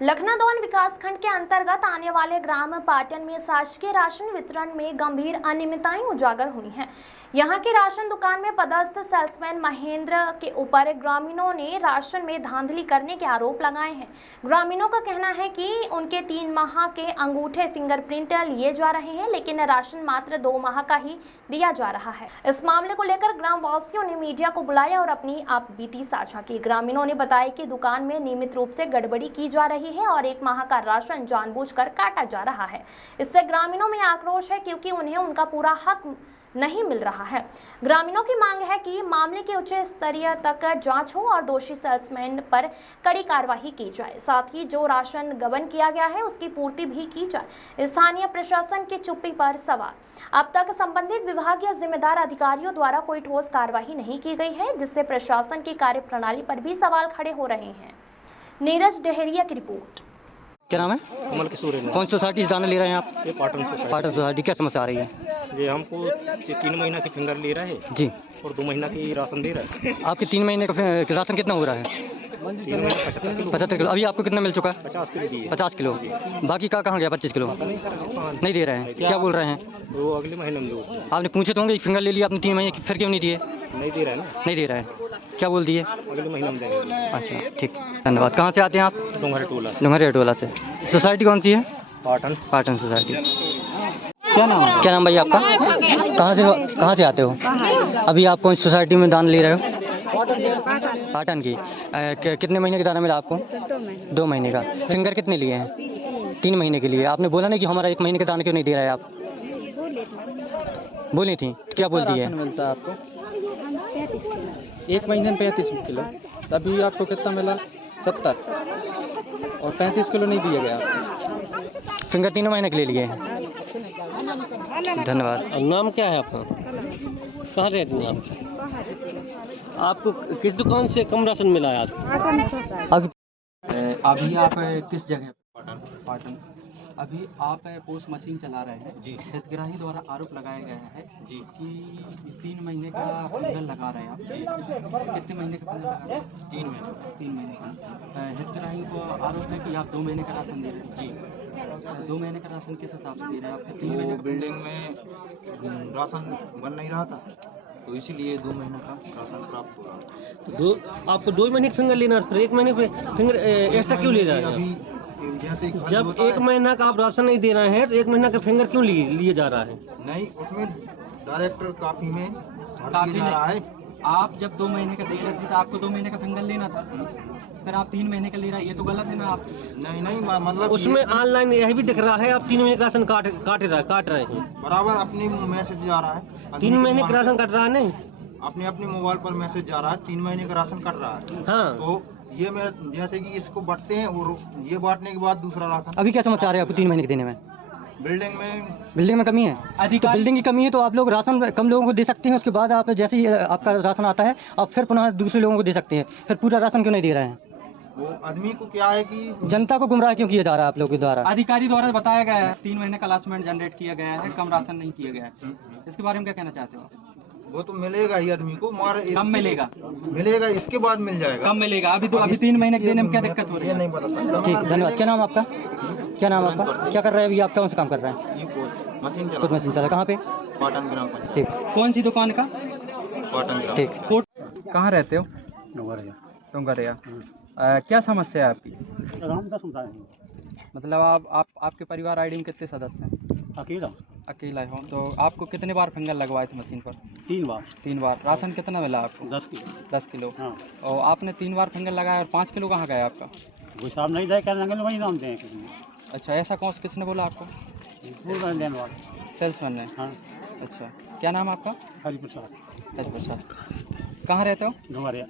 लखनादौन विकासखंड के अंतर्गत आने वाले ग्राम पाटन में शासकीय राशन वितरण में गंभीर अनियमितताएं उजागर हुई हैं। यहां की राशन दुकान में पदस्थ सेल्समैन महेंद्र के ऊपर ग्रामीणों ने राशन में धांधली करने के आरोप लगाए हैं। ग्रामीणों का कहना है कि उनके 3 माह के अंगूठे फिंगरप्रिंट लिए जा रहे हैं, लेकिन राशन मात्र 2 माह का ही दिया जा रहा है। इस मामले को लेकर ग्राम वासियों ने मीडिया को बुलाया और अपनी आपबीती साझा की। ग्रामीणों ने बताया कि दुकान में नियमित रूप से गड़बड़ी की जा रही है और 1 माह का राशन जानबूझकर काटा जा रहा है। इससे ग्रामीणों में आक्रोश है क्योंकि उन्हें उनका पूरा हक नहीं मिल रहा है। ग्रामीणों की मांग है कि मामले की उच्च स्तरीय तक जांच हो और दोषी सेल्समैन पर कड़ी कार्रवाई की जाए। साथ ही जो राशन गबन किया गया है उसकी पूर्ति भी की जाए। स्थानीय प्रशासन की चुप्पी पर सवाल। अब तक संबंधित विभाग या जिम्मेदार अधिकारियों द्वारा कोई ठोस कार्रवाई नहीं की गई है, जिससे प्रशासन की कार्यप्रणाली पर भी सवाल खड़े हो रहे हैं। नीरज डहेरिया की रिपोर्ट। क्या नाम है? कमल किशोर है। कौन सी सोसाइटी से दाना ले रहे हैं आप? ये पाटन सोसाइटी। पाटन सोसाइटी। क्या समस्या आ रही है? ये हमको 3 महीना की फिंगर ले रहा है जी, और 2 महीना की राशन दे रहा है। आपके 3 महीने का राशन कितना हो रहा है? 3 महीने 75 किलो। अभी आपको कितना मिल चुका है? 50 किलो दिए। 50 किलो। बाकी का कहाँ गया 25 किलो? नहीं सर, नहीं दे रहे हैं। क्या बोल रहे हैं? वो अगले महीने में दो। आपने पूछे तो होंगे, फिंगर ले लिया आपने 3 महीने, फिर क्यों नहीं दिए? नहीं दे रहा है ना, नहीं दे रहे हैं। क्या बोल दिए? अगले महीने में देंगे। अच्छा, ठीक, धन्यवाद। कहाँ से आते हैं आप? डोंगरे टोला से। डुंगरिया टोला से। सोसाइटी कौन सी है? पाटन। पाटन सोसाइटी। क्या नाम है? क्या नाम भाई आपका? कहाँ से आते हो? अभी आप कौन सी सोसाइटी में दान ले रहे हो? पाटन की। कितने महीने का दाना मिला आपको? 2 महीने का। फिंगर कितने लिए हैं? 3 महीने के लिए। आपने बोला नहीं कि हमारा 1 महीने का दाना क्यों नहीं दे रहा है आप? बोली थी, क्या बोलती है? मिलता है आपको 1 महीने में 35 किलो, तभी आपको कितना मिला? 70, और 35 किलो नहीं दिया गया आपको। फिंगर 3 महीने के लिए लिए हैं। धन्यवाद। नाम क्या है आपका? कहाँ से रहते हैं आप? आपको किस दुकान से कम राशन मिला है आज? अभी आप किस जगह? पाटन। अभी आप पोस्ट मशीन चला रहे हैं जी। हितग्राही द्वारा आरोप लगाया गया है जी कि 3 महीने का फिंगर लगा रहे हैं आप जी। कितने महीने का फिंगर लगा रहे हैं? 3 महीने का। हितग्राही को आरोप है कि आप 2 महीने का राशन दे रहे हैं जी। 2 महीने का राशन किस हिसाब से दे रहे हैं? आपके 3 महीने का बिल्डिंग में राशन बन नहीं रहा था, तो इसीलिए 2 महीने का राशन प्राप्त हो रहा है। आपको 2 महीने का फिंगर लेना है, फिर 1 महीने पे फिंगर एक्स्ट्रा क्यों ले रहा है? अभी जैसे ही खर्च जब होता 1 है, महीना का आप राशन नहीं दे रहे हैं तो 1 महीना का फिंगर क्यों लिए जा रहा है? नहीं, उसमें डायरेक्टर काफी में भर काफी दिया जा रहा है। आप जब 2 महीने का दे रहे थे तो आपको 2 महीने का फिंगर लेना था, फिर आप 3 महीने का ले रहा है, ये तो गलत है ना? आप नहीं, मतलब उसमें ऑनलाइन यह भी दिख रहा है आप 3 महीने का राशन काट रहे हैं। बराबर अपने मैसेज जा रहा है। 3 महीने का राशन कट रहा है नहीं? अपने मोबाइल पर मैसेज जा रहा है, 3 महीने का राशन कट रहा है। हाँ, तो ये मैं जैसे कि इसको बांटते हैं और ये बांटने के बाद दूसरा राशन। अभी क्या समस्या आ रही है आपको 3 महीने के देने में? बिल्डिंग में कमी है। तो बिल्डिंग की कमी है तो आप लोग राशन कम लोगों को दे सकते हैं, उसके बाद आप जैसे ही आपका राशन आता है आप फिर पुनः दूसरे लोगों को दे सकते हैं। फिर पूरा राशन क्यों नहीं दे रहे हैं? वो आदमी को क्या है कि जनता को गुमराह क्यों किया जा रहा है आप लोगों के द्वारा? अधिकारी द्वारा बताया गया है 3 महीने का अलाटमेंट जनरेट किया गया है, कम राशन नहीं किया गया है। इसके बारे में क्या कहना चाहते हो? वो तो मिलेगा ही आदमी को, मगर कम मिलेगा इसके बाद मिल जाएगा। कम मिलेगा। अभी 3 महीने के देने में क्या दिक्कत हो रही ये है? नहीं बता सकता। ठीक, धन्यवाद। क्या नाम आपका? क्या कर रहे हैं अभी आप? कौन सा काम कर रहे हैं? ये पोस्ट मशीन चला खुद मशीन चला। कहाँ पे? पाटन ग्राम पंचायत। ठीक, कौन सी दुकान का? पाटन ग्राम। ठीक। कहाँ रहते हो? डोंगरिया। क्या समस्या है आपकी? मतलब आपके परिवार आईडी में कितने सदस्य हैं? अकेला हो। तो आपको कितने बार फिंगर लगवाए थे मशीन पर? 3 बार। राशन कितना मिला आपको? 10 किलो। हाँ। और आपने 3 बार फिंगर लगाया और 5 किलो कहाँ गया आपका? वो साहब नहीं दे, क्या वही नाम दें। अच्छा, ऐसा किसने बोला आपको? सेल्समैन ने? हाँ। अच्छा, क्या नाम आपका? हरिप्रसाद। कहाँ रहते हो? डोंगरिया।